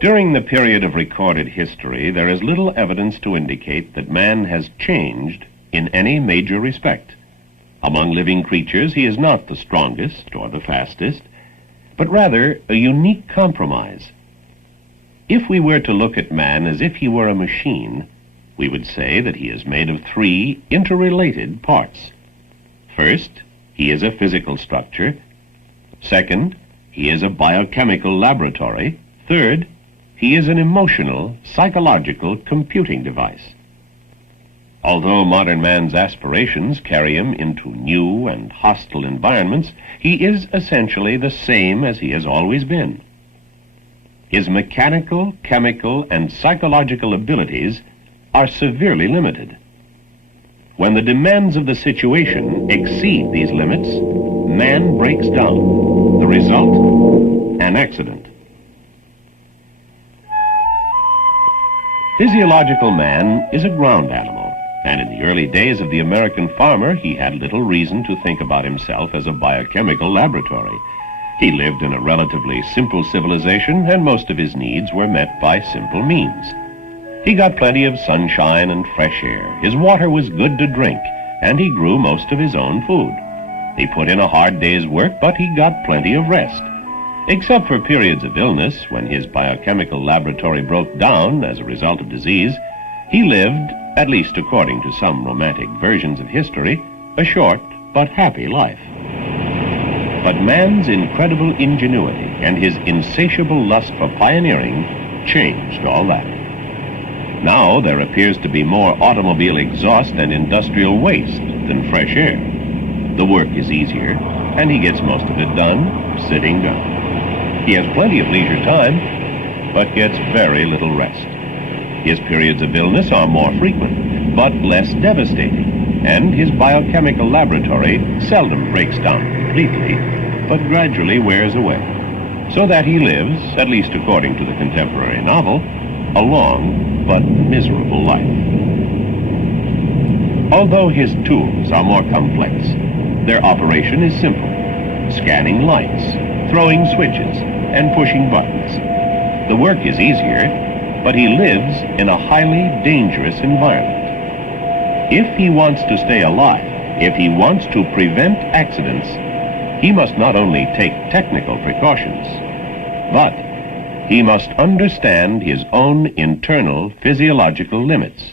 During the period of recorded history, there is little evidence to indicate that man has changed in any major respect. Among living creatures, he is not the strongest or the fastest, but rather a unique compromise. If we were to look at man as if he were a machine, we would say that he is made of three interrelated parts. First, he is a physical structure. Second, he is a biochemical laboratory. Third, he is an emotional, psychological computing device. Although modern man's aspirations carry him into new and hostile environments, he is essentially the same as he has always been. His mechanical, chemical, and psychological abilities are severely limited. When the demands of the situation exceed these limits, man breaks down. The result? An accident. Physiological man is a ground animal, and in the early days of the American farmer, he had little reason to think about himself as a biochemical laboratory. He lived in a relatively simple civilization, and most of his needs were met by simple means. He got plenty of sunshine and fresh air. His water was good to drink, and he grew most of his own food. He put in a hard day's work, but he got plenty of rest. Except for periods of illness, when his biochemical laboratory broke down as a result of disease, he lived, at least according to some romantic versions of history, a short but happy life. But man's incredible ingenuity and his insatiable lust for pioneering changed all that. Now there appears to be more automobile exhaust and industrial waste than fresh air. The work is easier, and he gets most of it done sitting down. He has plenty of leisure time, but gets very little rest. His periods of illness are more frequent, but less devastating, and his biochemical laboratory seldom breaks down completely, but gradually wears away, so that he lives, at least according to the contemporary novel, a long but miserable life. Although his tools are more complex, their operation is simple: scanning lights, throwing switches, and pushing buttons. The work is easier, but he lives in a highly dangerous environment. If he wants to stay alive, if he wants to prevent accidents, he must not only take technical precautions, but he must understand his own internal physiological limits.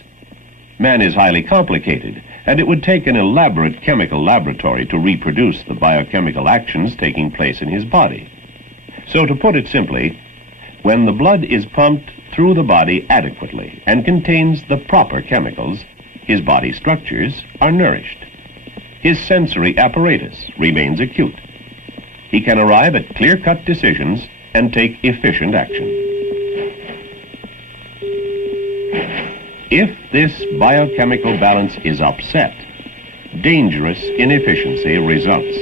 Man is highly complicated, and it would take an elaborate chemical laboratory to reproduce the biochemical actions taking place in his body. So to put it simply, when the blood is pumped through the body adequately and contains the proper chemicals, his body structures are nourished. His sensory apparatus remains acute. He can arrive at clear-cut decisions and take efficient action. If this biochemical balance is upset, dangerous inefficiency results.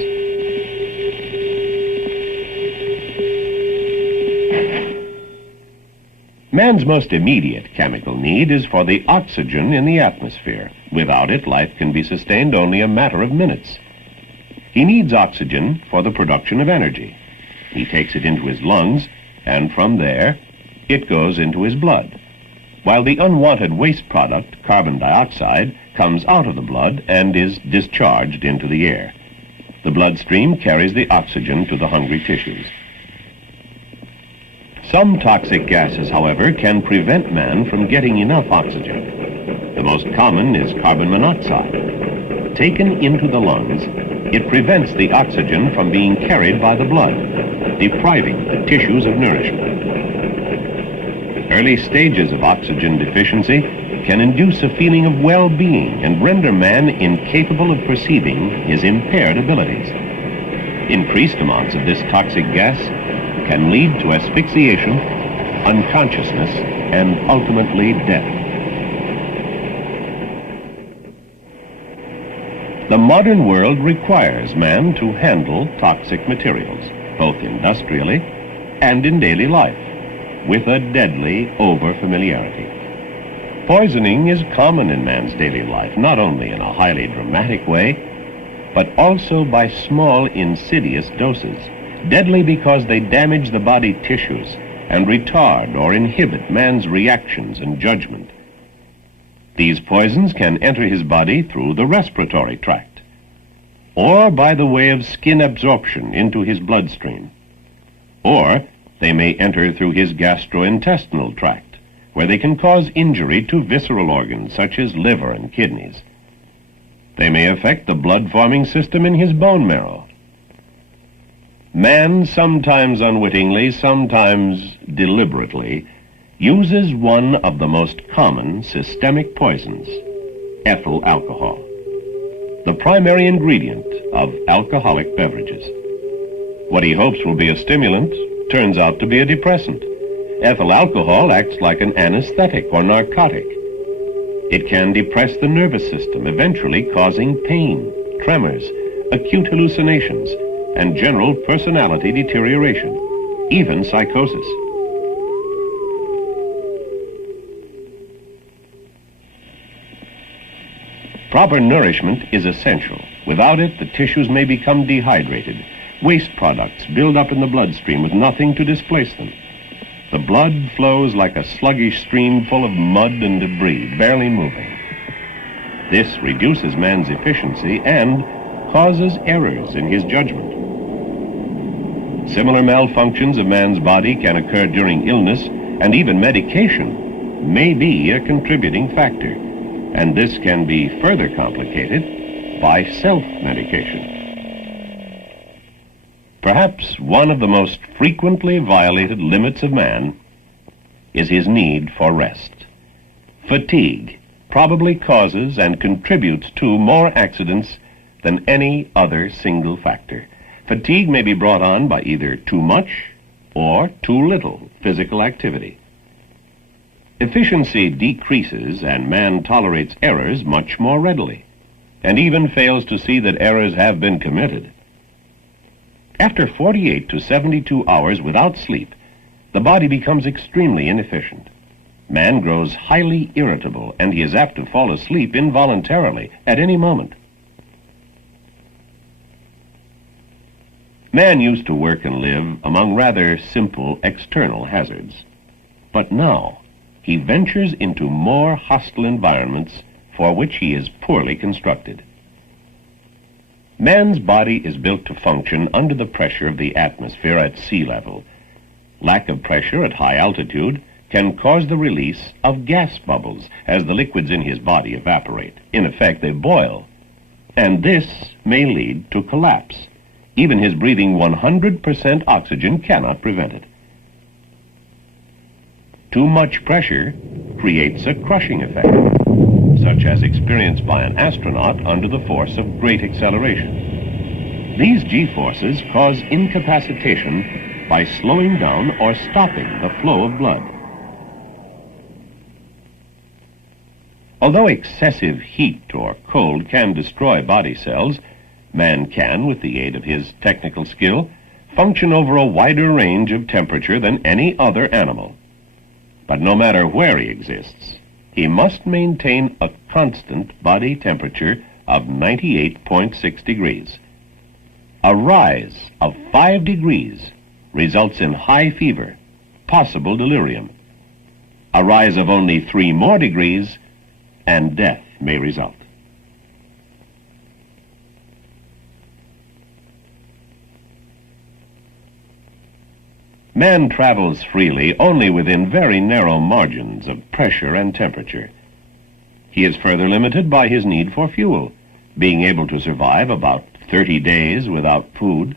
Man's most immediate chemical need is for the oxygen in the atmosphere. Without it, life can be sustained only a matter of minutes. He needs oxygen for the production of energy. He takes it into his lungs, and from there, it goes into his blood, while the unwanted waste product, carbon dioxide, comes out of the blood and is discharged into the air. The bloodstream carries the oxygen to the hungry tissues. Some toxic gases, however, can prevent man from getting enough oxygen. The most common is carbon monoxide. Taken into the lungs, it prevents the oxygen from being carried by the blood, depriving the tissues of nourishment. Early stages of oxygen deficiency can induce a feeling of well-being and render man incapable of perceiving his impaired abilities. Increased amounts of this toxic gas can lead to asphyxiation, unconsciousness, and ultimately death. The modern world requires man to handle toxic materials, both industrially and in daily life, with a deadly over-familiarity. Poisoning is common in man's daily life, not only in a highly dramatic way, but also by small, insidious doses, deadly because they damage the body tissues and retard or inhibit man's reactions and judgment. These poisons can enter his body through the respiratory tract, or by the way of skin absorption into his bloodstream, or they may enter through his gastrointestinal tract, where they can cause injury to visceral organs such as liver and kidneys. They may affect the blood-forming system in his bone marrow. Man, sometimes unwittingly, sometimes deliberately, uses one of the most common systemic poisons, ethyl alcohol, the primary ingredient of alcoholic beverages. What he hopes will be a stimulant turns out to be a depressant. Ethyl alcohol acts like an anesthetic or narcotic. It can depress the nervous system, eventually causing pain, tremors, acute hallucinations, and general personality deterioration, even psychosis. Proper nourishment is essential. Without it, the tissues may become dehydrated. Waste products build up in the bloodstream with nothing to displace them. The blood flows like a sluggish stream full of mud and debris, barely moving. This reduces man's efficiency and causes errors in his judgment. Similar malfunctions of man's body can occur during illness, and even medication may be a contributing factor. And this can be further complicated by self-medication. Perhaps one of the most frequently violated limits of man is his need for rest. Fatigue probably causes and contributes to more accidents than any other single factor. Fatigue may be brought on by either too much or too little physical activity. Efficiency decreases and man tolerates errors much more readily, and even fails to see that errors have been committed. After 48 to 72 hours without sleep, the body becomes extremely inefficient. Man grows highly irritable, and he is apt to fall asleep involuntarily at any moment. Man used to work and live among rather simple external hazards, but now he ventures into more hostile environments for which he is poorly constructed. Man's body is built to function under the pressure of the atmosphere at sea level. Lack of pressure at high altitude can cause the release of gas bubbles as the liquids in his body evaporate. In effect, they boil, and this may lead to collapse. Even his breathing 100% oxygen cannot prevent it. Too much pressure creates a crushing effect, such as experienced by an astronaut under the force of great acceleration. These G-forces cause incapacitation by slowing down or stopping the flow of blood. Although excessive heat or cold can destroy body cells, man can, with the aid of his technical skill, function over a wider range of temperature than any other animal. But no matter where he exists, he must maintain a constant body temperature of 98.6 degrees. A rise of 5 degrees results in high fever, possible delirium. A rise of only 3 more degrees, and death may result. Man travels freely only within very narrow margins of pressure and temperature. He is further limited by his need for fuel, being able to survive about 30 days without food,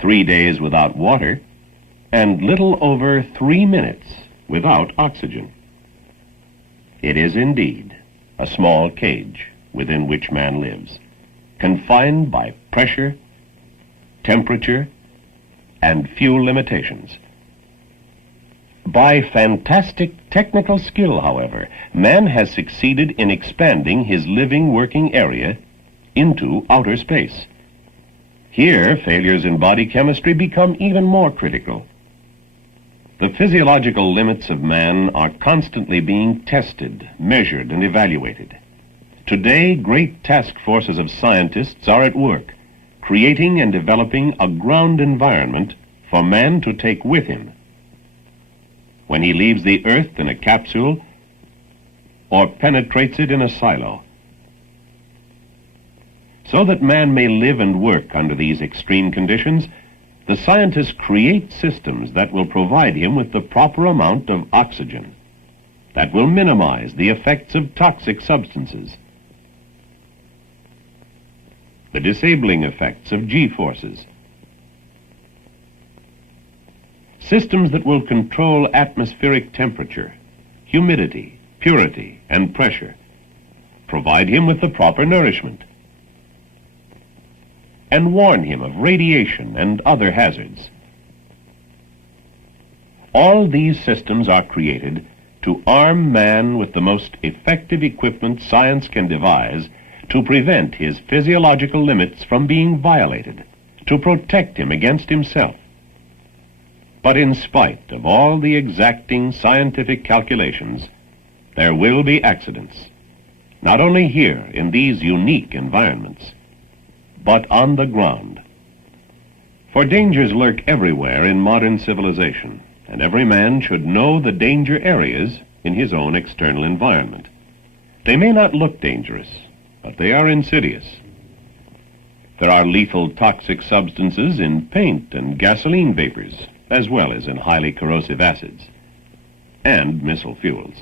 3 days without water, and little over 3 minutes without oxygen. It is indeed a small cage within which man lives, confined by pressure, temperature, and fuel limitations. By fantastic technical skill, however, man has succeeded in expanding his living working area into outer space. Here, failures in body chemistry become even more critical. The physiological limits of man are constantly being tested, measured, and evaluated. Today, great task forces of scientists are at work, creating and developing a ground environment for man to take with him when he leaves the Earth in a capsule or penetrates it in a silo. So that man may live and work under these extreme conditions, the scientists create systems that will provide him with the proper amount of oxygen, that will minimize the effects of toxic substances, the disabling effects of G-forces, systems that will control atmospheric temperature, humidity, purity, and pressure, provide him with the proper nourishment, and warn him of radiation and other hazards. All these systems are created to arm man with the most effective equipment science can devise to prevent his physiological limits from being violated, to protect him against himself. But in spite of all the exacting scientific calculations, there will be accidents, not only here in these unique environments, but on the ground. For dangers lurk everywhere in modern civilization, and every man should know the danger areas in his own external environment. They may not look dangerous, but they are insidious. There are lethal toxic substances in paint and gasoline vapors, as well as in highly corrosive acids and missile fuels.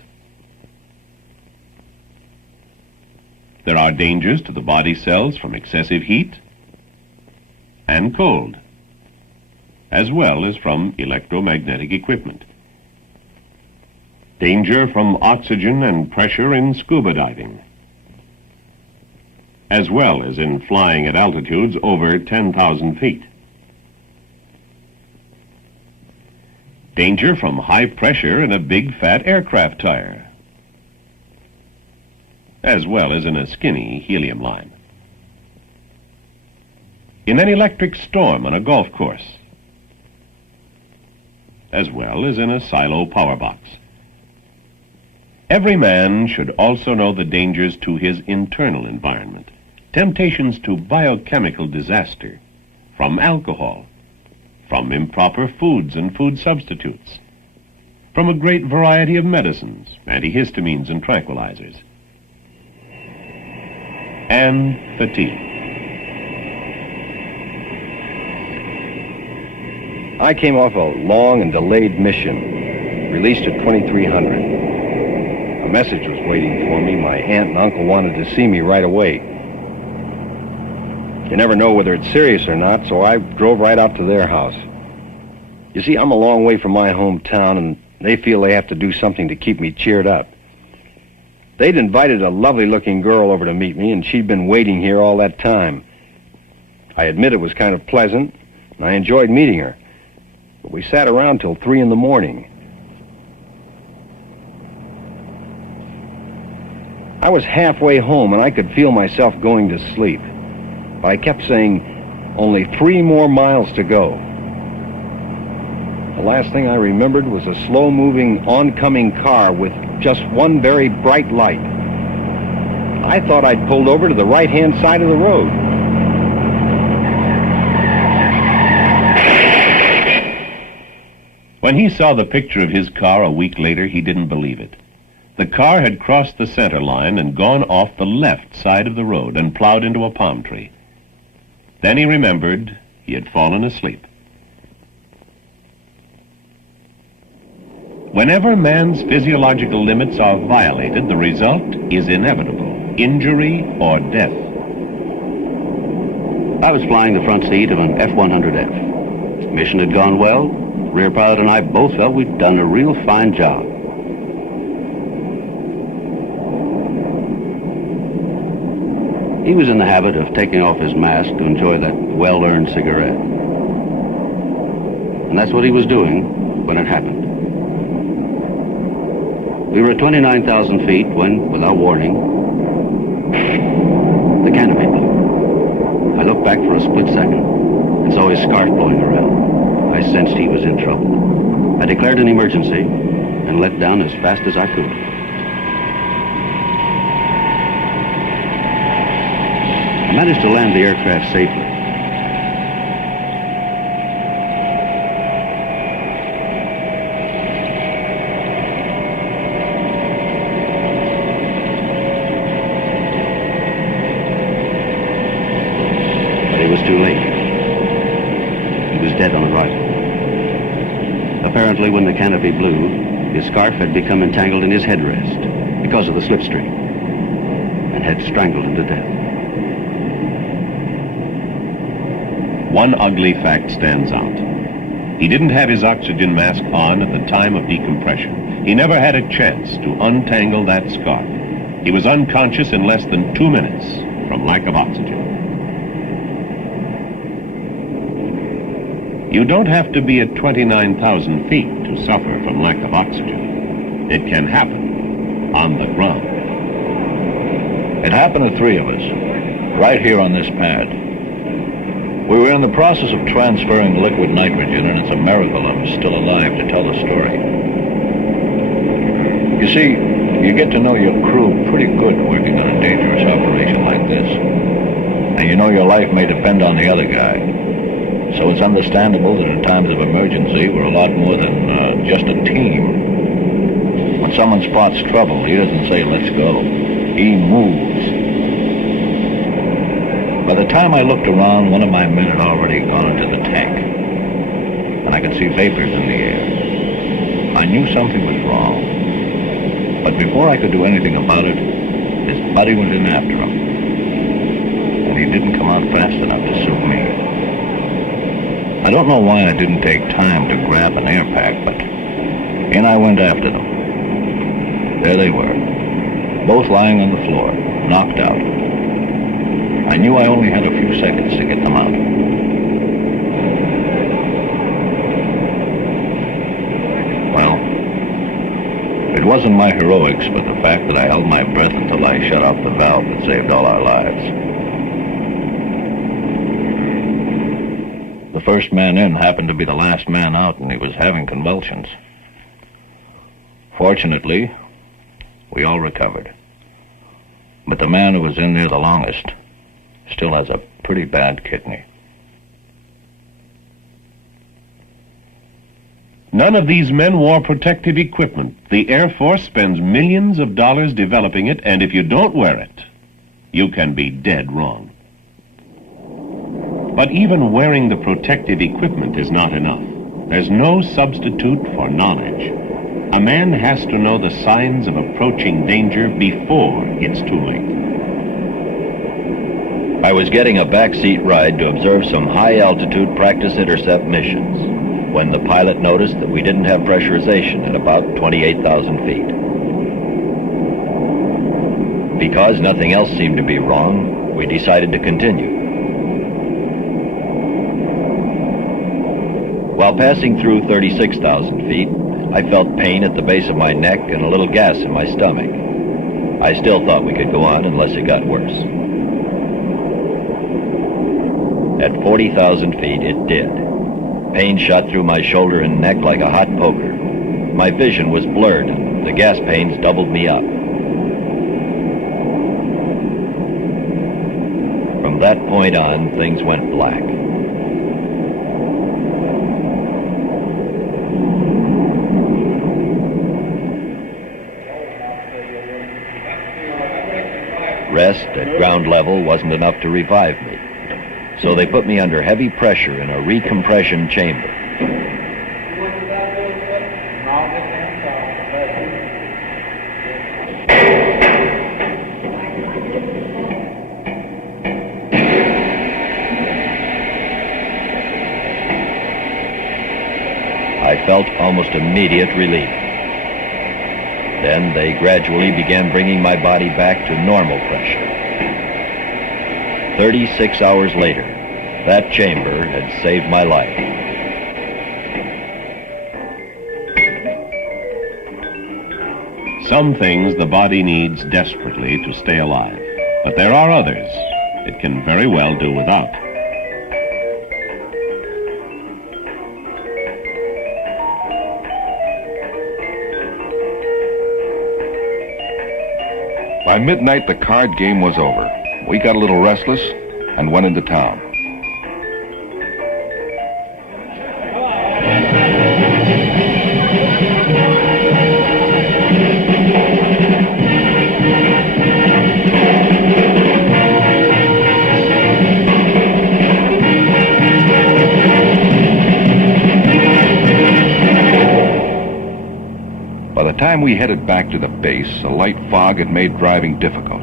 There are dangers to the body cells from excessive heat and cold, as well as from electromagnetic equipment. Danger from oxygen and pressure in scuba diving, as well as in flying at altitudes over 10,000 feet. Danger from high pressure in a big fat aircraft tire, as well as in a skinny helium line. In an electric storm on a golf course, as well as in a silo power box. Every man should also know the dangers to his internal environment, temptations to biochemical disaster, from alcohol, from improper foods and food substitutes, from a great variety of medicines, antihistamines and tranquilizers, and fatigue. I came off a long and delayed mission, released at 2300. A message was waiting for me. My aunt and uncle wanted to see me right away. You never know whether it's serious or not, so I drove right out to their house. You see, I'm a long way from my hometown, and they feel they have to do something to keep me cheered up. They'd invited a lovely-looking girl over to meet me, and she'd been waiting here all that time. I admit it was kind of pleasant, and I enjoyed meeting her. But we sat around till 3 in the morning. I was halfway home, and I could feel myself going to sleep. But I kept saying, only 3 more miles to go. The last thing I remembered was a slow-moving, oncoming car with just one very bright light. I thought I'd pulled over to the right-hand side of the road. When he saw the picture of his car a week later, he didn't believe it. The car had crossed the center line and gone off the left side of the road and plowed into a palm tree. Then he remembered he had fallen asleep. Whenever man's physiological limits are violated, the result is inevitable: injury or death. I was flying the front seat of an F-100F. Mission had gone well. Rear pilot and I both felt we'd done a real fine job. He was in the habit of taking off his mask to enjoy that well-earned cigarette. And that's what he was doing when it happened. We were at 29,000 feet when, without warning, the canopy blew. I looked back for a split second and saw his scarf blowing around. I sensed he was in trouble. I declared an emergency and let down as fast as I could. I managed to land the aircraft safely. was dead on the right. Apparently, when the canopy blew, his scarf had become entangled in his headrest because of the slipstream and had strangled him to death. One ugly fact stands out. He didn't have his oxygen mask on at the time of decompression. He never had a chance to untangle that scarf. He was unconscious in less than 2 minutes from lack of oxygen. You don't have to be at 29,000 feet to suffer from lack of oxygen. It can happen on the ground. It happened to 3 of us, right here on this pad. We were in the process of transferring liquid nitrogen, and it's a miracle I'm still alive to tell the story. You see, you get to know your crew pretty good working on a dangerous operation like this. And you know your life may depend on the other guy. So it's understandable that in times of emergency, we're a lot more than just a team. When someone spots trouble, he doesn't say, "Let's go." He moves. By the time I looked around, one of my men had already gone into the tank. And I could see vapors in the air. I knew something was wrong. But before I could do anything about it, his buddy went in after him. And he didn't come out fast enough to suit me. I don't know why I didn't take time to grab an air pack, but in I went after them. There they were, both lying on the floor, knocked out. I knew I only had a few seconds to get them out. Well, it wasn't my heroics, but the fact that I held my breath until I shut off the valve that saved all our lives. The first man in happened to be the last man out, and he was having convulsions. Fortunately, we all recovered. But the man who was in there the longest still has a pretty bad kidney. None of these men wore protective equipment. The Air Force spends millions of dollars developing it, and if you don't wear it, you can be dead wrong. But even wearing the protective equipment is not enough. There's no substitute for knowledge. A man has to know the signs of approaching danger before it's too late. I was getting a backseat ride to observe some high-altitude practice intercept missions when the pilot noticed that we didn't have pressurization at about 28,000 feet. Because nothing else seemed to be wrong, we decided to continue. While passing through 36,000 feet, I felt pain at the base of my neck and a little gas in my stomach. I still thought we could go on unless it got worse. At 40,000 feet, it did. Pain shot through my shoulder and neck like a hot poker. My vision was blurred, and the gas pains doubled me up. From that point on, things went black. Rest at ground level wasn't enough to revive me. So they put me under heavy pressure in a recompression chamber. I felt almost immediate relief. Then they gradually began bringing my body back to normal pressure. 36 hours later, that chamber had saved my life. Some things the body needs desperately to stay alive, but there are others it can very well do without. By midnight, the card game was over. We got a little restless and went into town. we headed back to the base, a light fog had made driving difficult.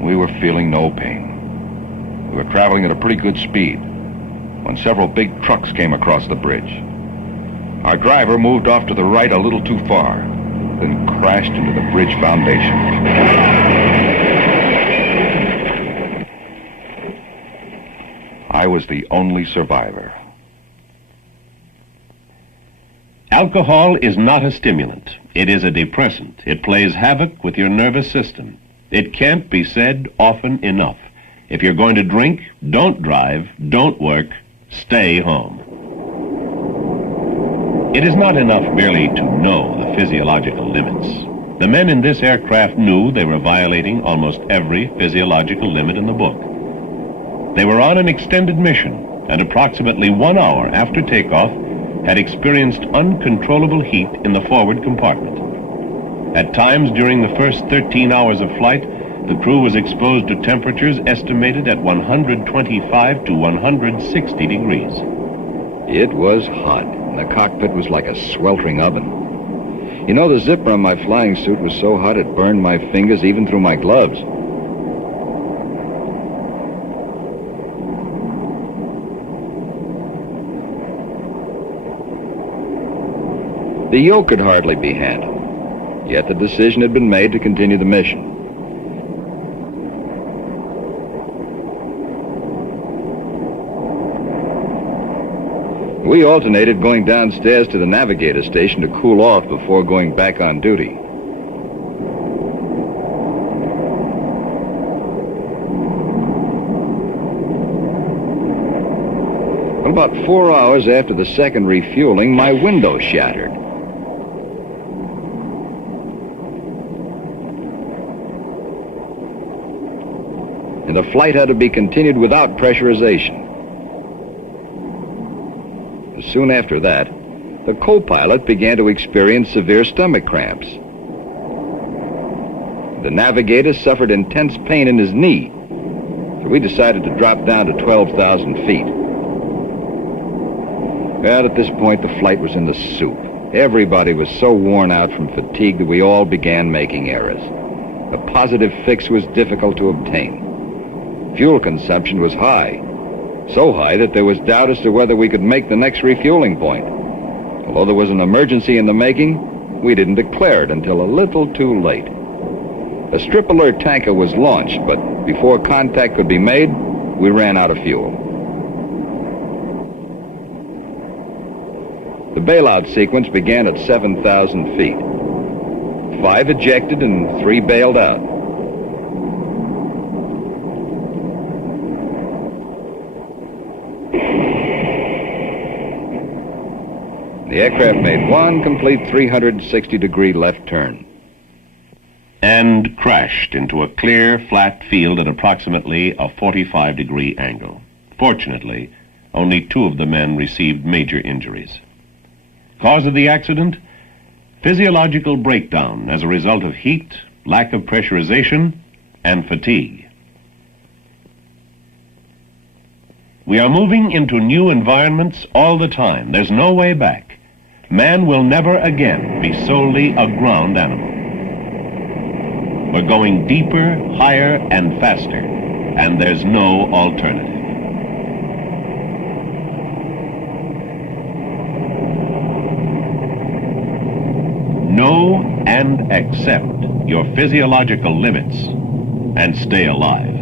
We were feeling no pain. We were traveling at a pretty good speed when several big trucks came across the bridge. Our driver moved off to the right a little too far, then crashed into the bridge foundation. I was the only survivor. Alcohol is not a stimulant. It is a depressant. It plays havoc with your nervous system. It can't be said often enough. If you're going to drink, don't drive, don't work, stay home. It is not enough merely to know the physiological limits. The men in this aircraft knew they were violating almost every physiological limit in the book. They were on an extended mission, and approximately 1 hour after takeoff, had experienced uncontrollable heat in the forward compartment. At times during the first 13 hours of flight, the crew was exposed to temperatures estimated at 125 to 160 degrees. It was hot. The cockpit was like a sweltering oven. You know, the zipper on my flying suit was so hot it burned my fingers even through my gloves. The yoke could hardly be handled, yet the decision had been made to continue the mission. We alternated going downstairs to the navigator station to cool off before going back on duty. About 4 hours after the second refueling, my window shattered. And the flight had to be continued without pressurization. Soon after that, the co-pilot began to experience severe stomach cramps. The navigator suffered intense pain in his knee, so we decided to drop down to 12,000 feet. Well, at this point, the flight was in the soup. Everybody was so worn out from fatigue that we all began making errors. A positive fix was difficult to obtain. Fuel consumption was high. So high that there was doubt as to whether we could make the next refueling point. Although there was an emergency in the making, we didn't declare it until a little too late. A strip alert tanker was launched, but before contact could be made, we ran out of fuel. The bailout sequence began at 7,000 feet. 5 ejected and 3 bailed out. The aircraft made one complete 360-degree left turn. And crashed into a clear, flat field at approximately a 45-degree angle. Fortunately, only 2 of the men received major injuries. Cause of the accident? Physiological breakdown as a result of heat, lack of pressurization, and fatigue. We are moving into new environments all the time. There's no way back. Man will never again be solely a ground animal. We're going deeper, higher, and faster, and there's no alternative. Know and accept your physiological limits and stay alive.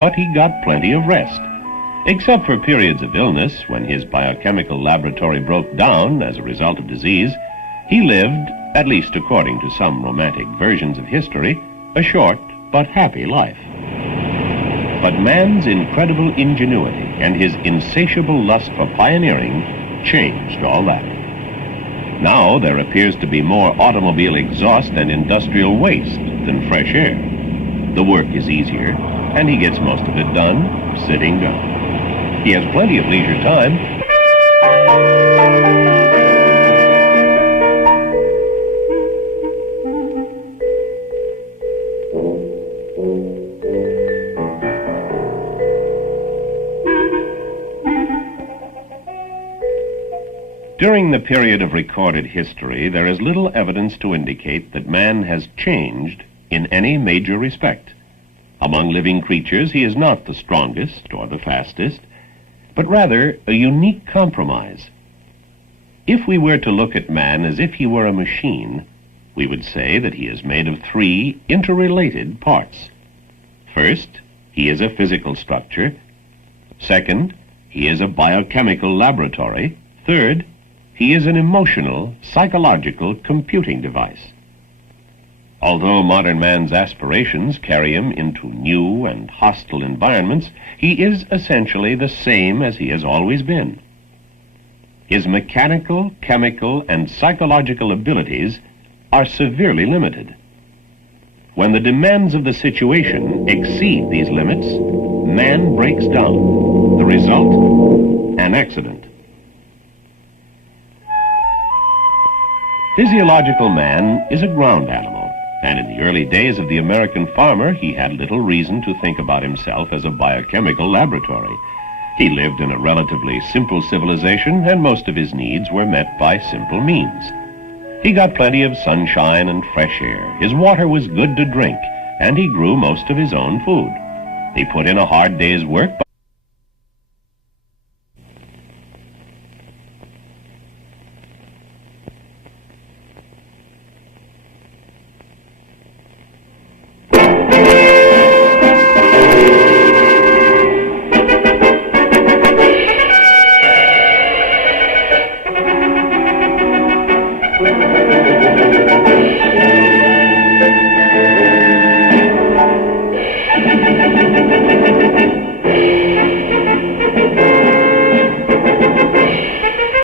but he got plenty of rest. Except for periods of illness, when his biochemical laboratory broke down as a result of disease, he lived, at least according to some romantic versions of history, a short but happy life. But man's incredible ingenuity and his insatiable lust for pioneering changed all that. Now there appears to be more automobile exhaust and industrial waste than fresh air. The work is easier, and he gets most of it done sitting down. He has plenty of leisure time. During the period of recorded history, there is little evidence to indicate that man has changed in any major respect. Among living creatures, he is not the strongest or the fastest, but rather a unique compromise. If we were to look at man as if he were a machine, we would say that he is made of three interrelated parts. First, he is a physical structure. Second, he is a biochemical laboratory. Third, he is an emotional, psychological computing device. Although modern man's aspirations carry him into new and hostile environments, he is essentially the same as he has always been. His mechanical, chemical, and psychological abilities are severely limited. When the demands of the situation exceed these limits, man breaks down. The result? An accident. Physiological man is a ground animal, and in the early days of the American farmer, he had little reason to think about himself as a biochemical laboratory. He lived in a relatively simple civilization, and most of his needs were met by simple means. He got plenty of sunshine and fresh air. His water was good to drink, and he grew most of his own food. He put in a hard day's work